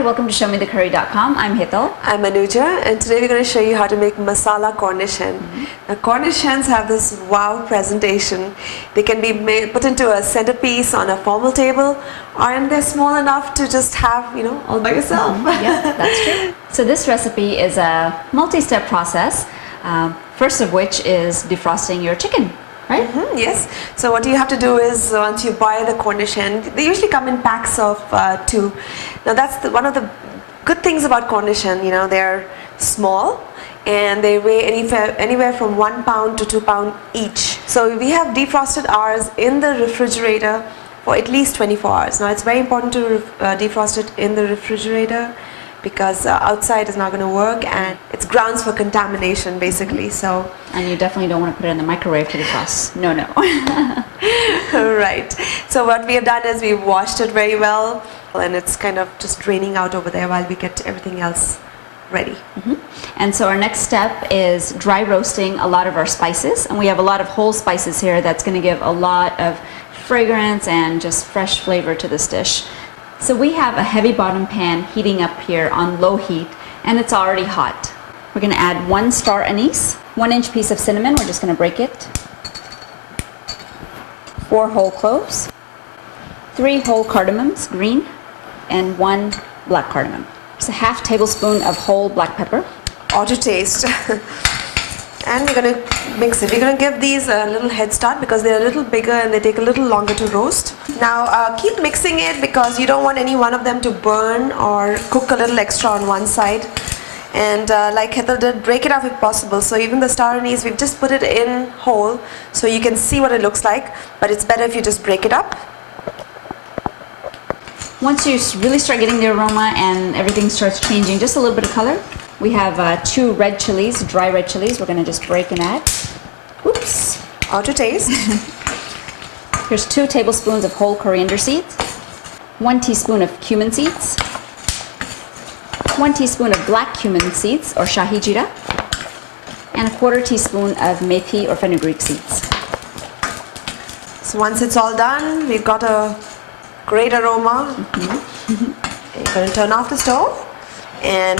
Hi, welcome to ShowMeTheCurry.com. I'm Hital. I'm Anuja, and today we're going to show you how to make Masala Cornish Hen. Now, Cornish hens have this wow presentation. They can be put into a centerpiece on a formal table, or they're small enough to just have, all by yourself. Yeah, that's true. So this recipe is a multi-step process, first of which is defrosting your chicken. Right? Yes. So what you have to do is once you buy the Cornish hen, they usually come in packs of 2. Now that's one of the good things about Cornish hen. They're small and they weigh anywhere from 1 pound to 2 pound each. So we have defrosted ours in the refrigerator for at least 24 hours. Now it's very important to defrost it in the refrigerator, because outside is not going to work and it's grounds for contamination basically. So, and you definitely don't want to put it in the microwave to defrost. No. Right. So what we have done is we've washed it very well, and it's kind of just draining out over there while we get everything else ready. And so our next step is dry roasting a lot of our spices, and we have a lot of whole spices here that's going to give a lot of fragrance and just fresh flavor to this dish. So we have a heavy bottom pan heating up here on low heat, and it's already hot. We're going to add 1 star anise, 1-inch piece of cinnamon, we're just going to break it, 4 whole cloves, 3 whole cardamoms, green, and 1 black cardamom. It's a ½ tablespoon of whole black pepper. Or to taste. And we're going to mix it. We're going to give these a little head start because they're a little bigger and they take a little longer to roast. Now keep mixing it because you don't want any one of them to burn or cook a little extra on one side. And like Heather did, break it up if possible. So even the star anise, we've just put it in whole so you can see what it looks like. But it's better if you just break it up. Once you really start getting the aroma and everything starts changing just a little bit of color, we have 2 red chilies, dry red chilies. We're going to just break and add. Oops. Or to taste. Here's 2 tablespoons of whole coriander seeds, 1 teaspoon of cumin seeds, 1 teaspoon of black cumin seeds or shahi jeera, and a 1/4 teaspoon of methi or fenugreek seeds. So once it's all done, we've got a great aroma. You're going to turn off the stove and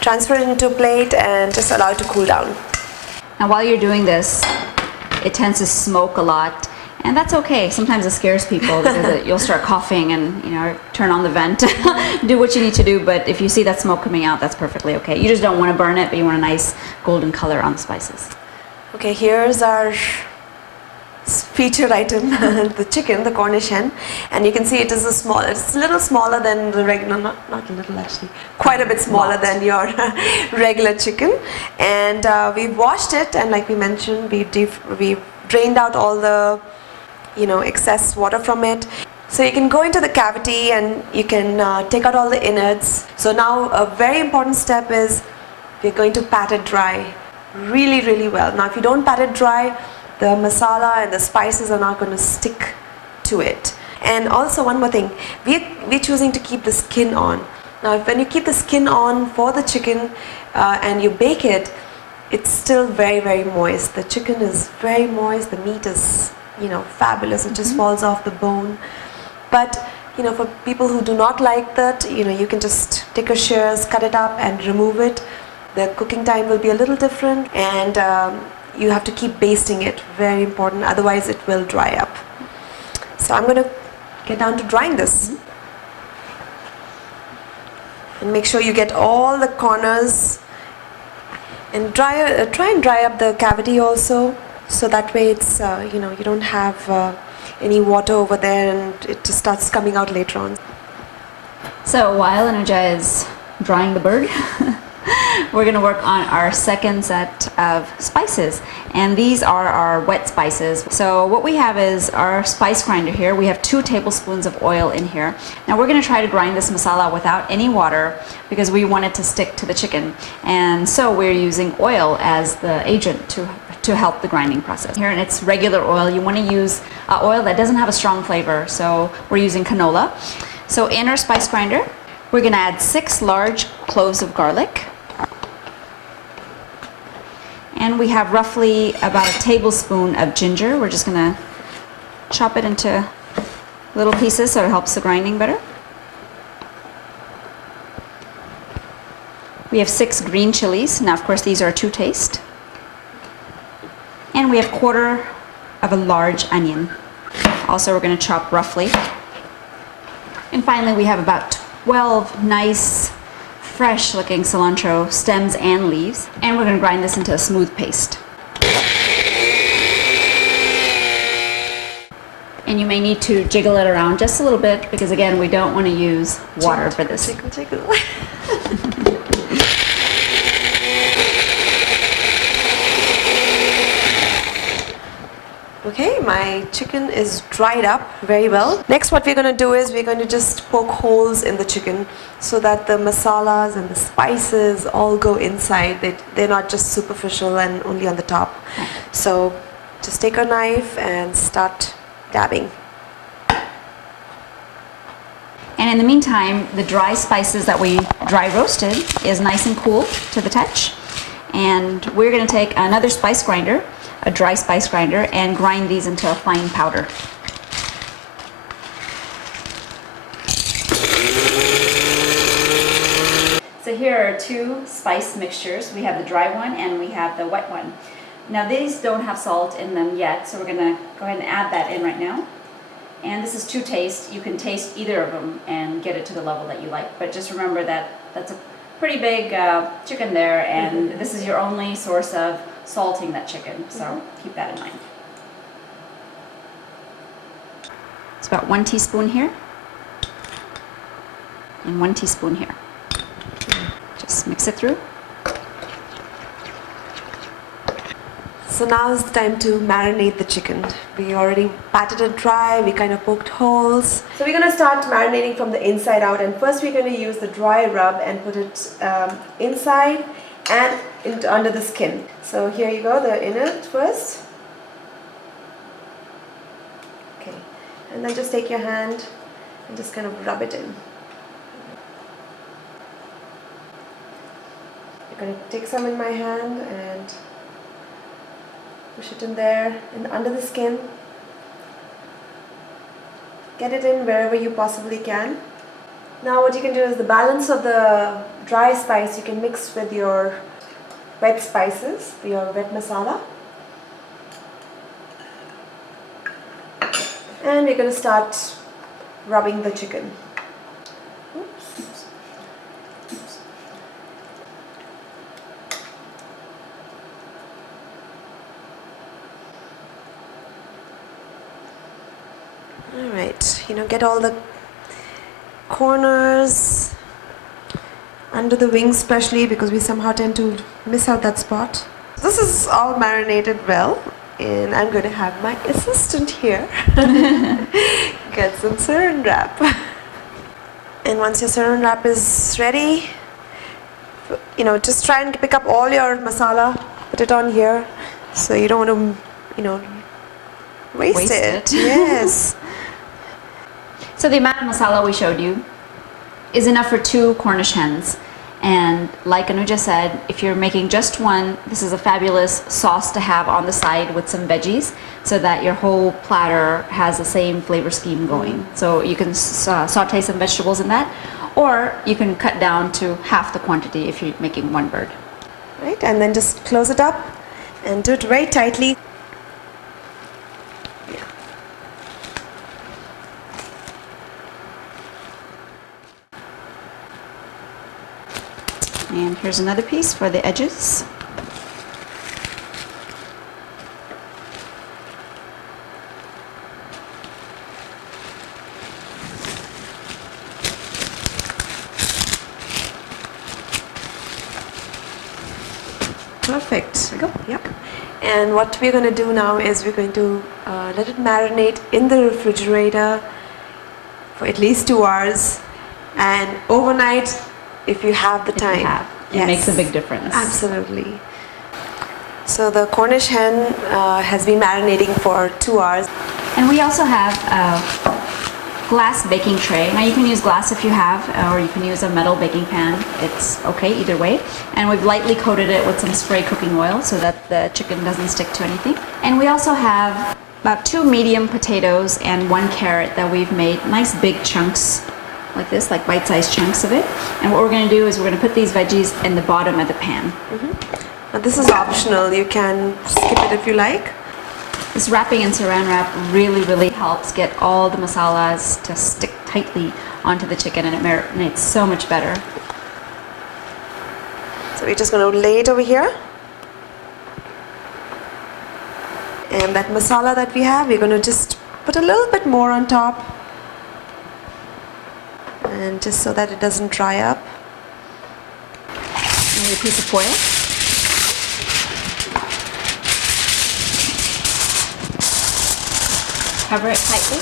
transfer it into a plate and just allow it to cool down. Now while you're doing this, it tends to smoke a lot, and that's okay. Sometimes it scares people because you'll start coughing and turn on the vent, do what you need to do, but if you see that smoke coming out, that's perfectly okay. You just don't want to burn it, but you want a nice golden color on the spices. Okay, here's our featured item, the chicken, the Cornish hen, and you can see it is it's a little smaller than the regular, not a little actually, quite a bit smaller than your regular chicken. And we've washed it, and like we mentioned, we've drained out all the excess water from it. So you can go into the cavity and you can take out all the innards. So now a very important step is we're going to pat it dry really, really well. Now if you don't pat it dry, the masala and the spices are not going to stick to it. And also one more thing, we're choosing to keep the skin on. Now when you keep the skin on for the chicken and you bake it, it's still very, very moist. The chicken is very moist, the meat is fabulous, it just falls off the bone. But for people who do not like that, you can just take your shears, cut it up and remove it. The cooking time will be a little different, and you have to keep basting it, very important, otherwise it will dry up. So I'm going to get down to drying this. And make sure you get all the corners, and try and dry up the cavity also, so that way it's you don't have any water over there and it just starts coming out later on. So while Anuja is drying the bird, we're going to work on our second set of spices, and these are our wet spices. So what we have is our spice grinder here. We have 2 tablespoons of oil in here. Now we're going to try to grind this masala without any water because we want it to stick to the chicken, and so we're using oil as the agent to help the grinding process. Here, and it's regular oil. You want to use oil that doesn't have a strong flavor, so we're using canola. So in our spice grinder, we're going to add 6 large cloves of garlic. And we have roughly about a tablespoon of ginger. We're just going to chop it into little pieces so it helps the grinding better. We have 6 green chilies. Now, of course, these are to taste. And we have 1/4 of a large onion. Also, we're going to chop roughly. And finally, we have about 12 nice, fresh-looking cilantro stems and leaves. And we're going to grind this into a smooth paste. And you may need to jiggle it around just a little bit because, again, we don't want to use water for this. Jiggle, jiggle. Okay, my chicken is dried up very well. Next, what we're going to do is we're going to just poke holes in the chicken so that the masalas and the spices all go inside. They're not just superficial and only on the top. So just take a knife and start dabbing. And in the meantime, the dry spices that we dry roasted is nice and cool to the touch. And we're going to take another spice grinder, a dry spice grinder, and grind these into a fine powder. So here are 2 spice mixtures. We have the dry one and we have the wet one. Now these don't have salt in them yet, so we're going to go ahead and add that in right now. And this is to taste. You can taste either of them and get it to the level that you like. But just remember that that's a pretty big chicken there, and this is your only source of salting that chicken. So keep that in mind. It's about 1 teaspoon here and 1 teaspoon here. Just mix it through. So now is the time to marinate the chicken. We already patted it dry, we kind of poked holes. So we're going to start marinating from the inside out, and first we're going to use the dry rub and put it inside and under the skin. So here you go, the inner first. Okay, and then just take your hand and just kind of rub it in. I'm going to take some in my hand and push it in there and under the skin. Get it in wherever you possibly can. Now what you can do is the balance of the dry spice you can mix with your wet spices, your wet masala. And we're going to start rubbing the chicken. Oops. Alright, get all the corners, under the wings especially, because we somehow tend to miss out that spot. This is all marinated well, and I'm going to have my assistant here get some saran wrap. And once your saran wrap is ready, just try and pick up all your masala, put it on here, so you don't want to, waste it. Yes. So the amount of masala we showed you is enough for 2 Cornish hens. And like Anuja said, if you're making just one, this is a fabulous sauce to have on the side with some veggies so that your whole platter has the same flavor scheme going. So you can saute some vegetables in that, or you can cut down to half the quantity if you're making 1 bird. Right, and then just close it up and do it very tightly. And here's another piece for the edges. Perfect. Yep. And what we're going to do now is we're going to let it marinate in the refrigerator for at least 2 hours, and overnight if you have the time. It makes a big difference. Absolutely. So the Cornish hen has been marinating for 2 hours. And we also have a glass baking tray. Now you can use glass if you have, or you can use a metal baking pan. It's okay either way. And we've lightly coated it with some spray cooking oil so that the chicken doesn't stick to anything. And we also have about 2 medium potatoes and 1 carrot that we've made nice big chunks like this, like bite-sized chunks of it. And what we're going to do is we're going to put these veggies in the bottom of the pan. Now this is optional. You can skip it if you like. This wrapping in saran wrap really helps get all the masalas to stick tightly onto the chicken, and it marinates so much better. So we're just going to lay it over here. And that masala that we have, we're going to just put a little bit more on top. And just so that it doesn't dry up. Maybe a piece of foil. Cover it tightly.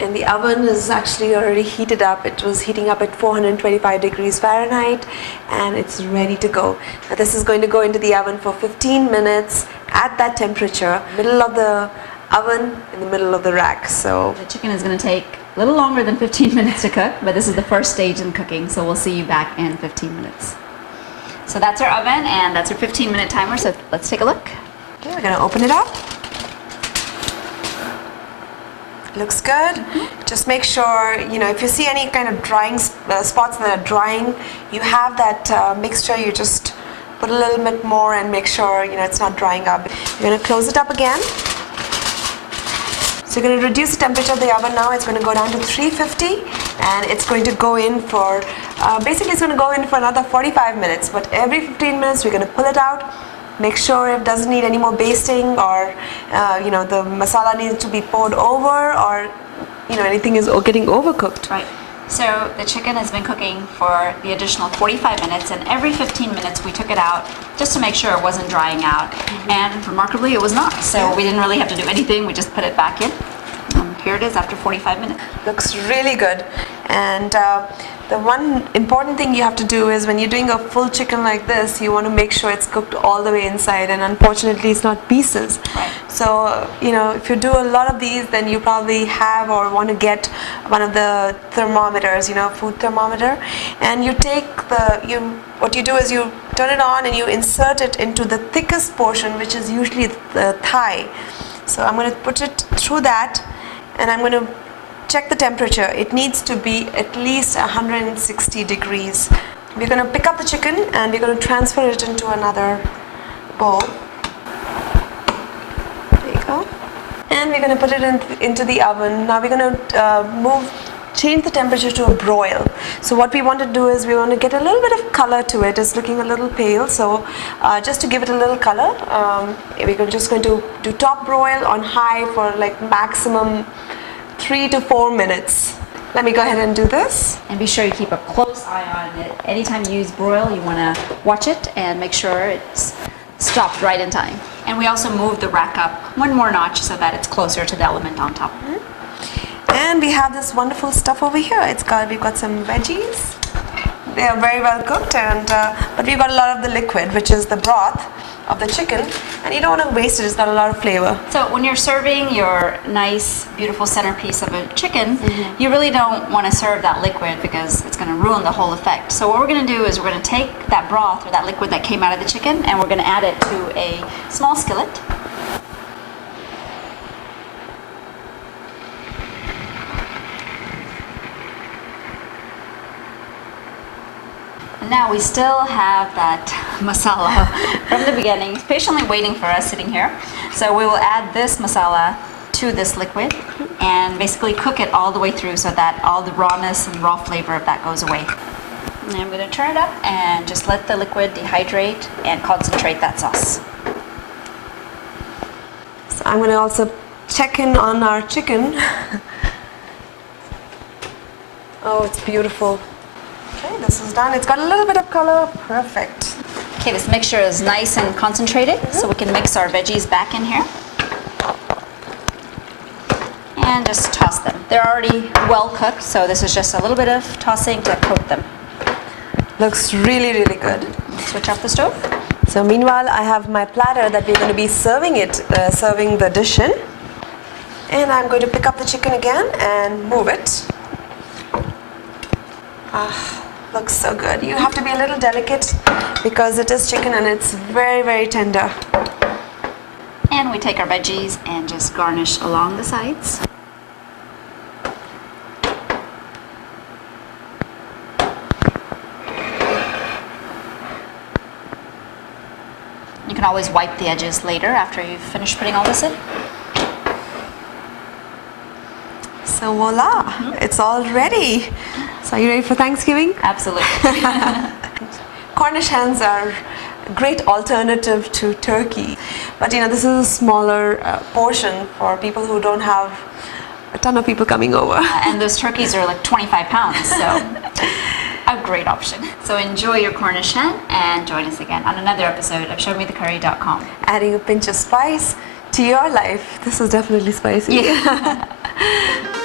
And the oven is actually already heated up. It was heating up at 425 degrees Fahrenheit, and it's ready to go. Now this is going to go into the oven for 15 minutes at that temperature, middle of the oven, in the middle of the rack. So the chicken is going to take a little longer than 15 minutes to cook, but this is the first stage in cooking, so we'll see you back in 15 minutes. So that's our oven, and that's our 15-minute timer, so let's take a look. Okay, we're going to open it up. Looks good. Just make sure, if you see any kind of drying spots that are drying, you have that mixture, you just put a little bit more and make sure, it's not drying up. You're going to close it up again. So you're going to reduce the temperature of the oven now. It's going to go down to 350, and it's going to go in for, basically it's going to go in for another 45 minutes, but every 15 minutes we're going to pull it out. Make sure it doesn't need any more basting, or the masala needs to be poured over, or anything is getting overcooked. Right. So the chicken has been cooking for the additional 45 minutes, and every 15 minutes we took it out just to make sure it wasn't drying out. And remarkably, it was not. So we didn't really have to do anything. We just put it back in. Here it is after 45 minutes. Looks really good. And the one important thing you have to do is when you're doing a full chicken like this, you want to make sure it's cooked all the way inside, and unfortunately it's not pieces. Right. So, if you do a lot of these, then you probably have or want to get one of the thermometers, food thermometer, and you take what you do is you turn it on and you insert it into the thickest portion, which is usually the thigh. So I'm going to put it through that, and I'm going to check the temperature. It needs to be at least 160 degrees. We're going to pick up the chicken and we're going to transfer it into another bowl. There you go. And we're going to put it into the oven. Now we're going to change the temperature to a broil. So what we want to do is we want to get a little bit of color to it. It's looking a little pale, so just to give it a little color, we're just going to do top broil on high for like maximum 3 to 4 minutes. Let me go ahead and do this. And be sure you keep a close eye on it. Anytime you use broil, you want to watch it and make sure it's stopped right in time. And we also move the rack up one more notch so that it's closer to the element on top. And we have this wonderful stuff over here. We've got some veggies. They are very well cooked, but we've got a lot of the liquid, which is the broth of the chicken, and you don't want to waste it. It's got a lot of flavor. So when you're serving your nice, beautiful centerpiece of a chicken, you really don't want to serve that liquid because it's going to ruin the whole effect. So what we're going to do is we're going to take that broth or that liquid that came out of the chicken, and we're going to add it to a small skillet. Now we still have that masala from the beginning, patiently waiting for us sitting here. So we will add this masala to this liquid and basically cook it all the way through so that all the rawness and raw flavor of that goes away. And I'm going to turn it up and just let the liquid dehydrate and concentrate that sauce. So I'm going to also check in on our chicken. Oh, it's beautiful. Okay, this is done. It's got a little bit of color. Perfect. Okay, this mixture is nice and concentrated, so we can mix our veggies back in here. And just toss them. They're already well cooked, so this is just a little bit of tossing to coat them. Looks really, really good. Switch off the stove. So meanwhile, I have my platter that we're going to be serving the dish in. And I'm going to pick up the chicken again and move it. Looks so good. You have to be a little delicate because it is chicken and it's very, very tender. And we take our veggies and just garnish along the sides. can always wipe the edges later after you've finished putting all this in. So voila, it's all ready. So are you ready for Thanksgiving? Absolutely. Cornish hens are a great alternative to turkey, but this is a smaller portion for people who don't have a ton of people coming over. And those turkeys are like 25 pounds, so a great option. So enjoy your Cornish hen and join us again on another episode of ShowMeTheCurry.com. Adding a pinch of spice to your life. This is definitely spicy. Yeah.